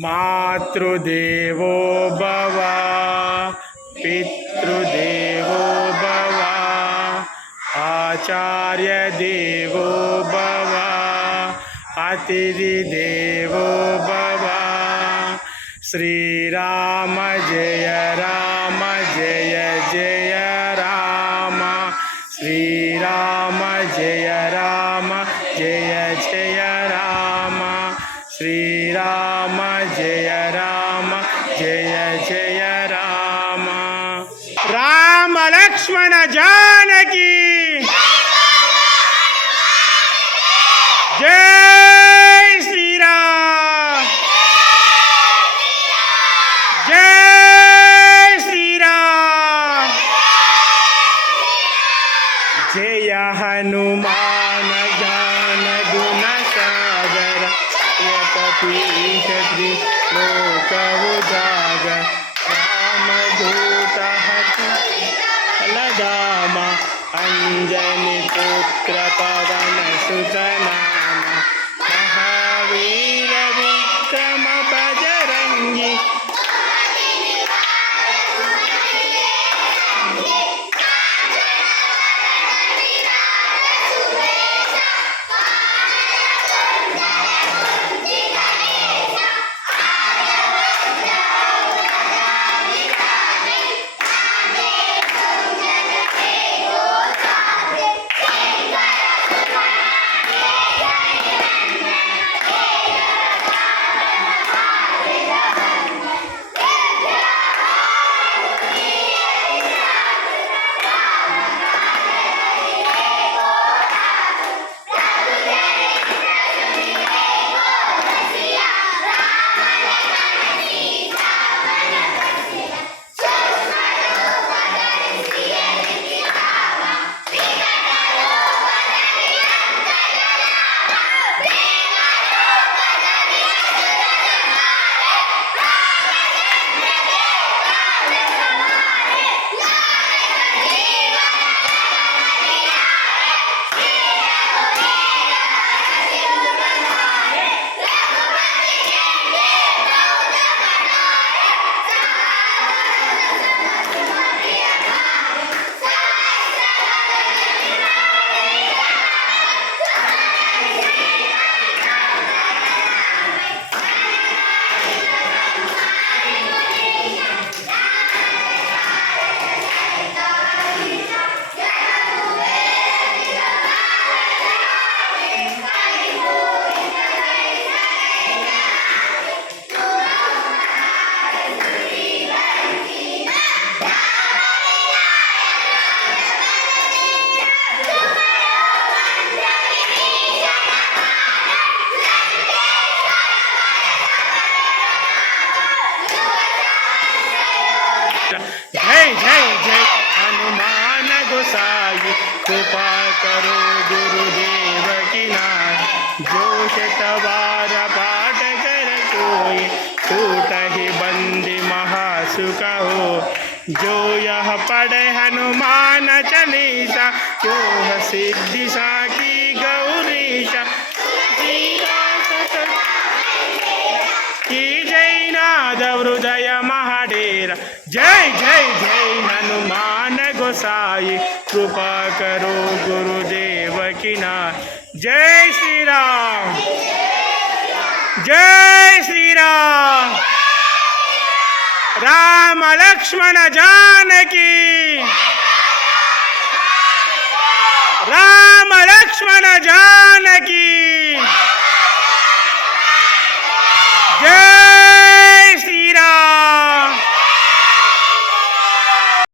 मातृदेवो भव, पितृदेवो भव, आचार्यदेवो भव, अतिथिदेवो भव। श्रीराम जय राम, जय जय राम। श्रीराम जय राम, जय जय जय राम। राम लक्ष्मण जानकी। जय श्रीराम। जय श्रीराम। जय हनुमान ज्ञान गुण सागर यपीश श्री लोक उजागर राम दूत लगामा अंजनी पुत्र पवन सुत कृपा करो गुरुदेव की नाय जो शतवार पाठ कर कोई। छूट ही बंदी महासुख हो। जो यह पढ़े हनुमान चालीसा जो सिद्धि साकी गौरीशा की जय नाद हृदय महाडेरा। जय जय जय हनुमान। साई, कृपा करो गुरुदेव की ना जय श्री राम जय श्री राम राम लक्ष्मण जानकी। राम लक्ष्मण जानकी।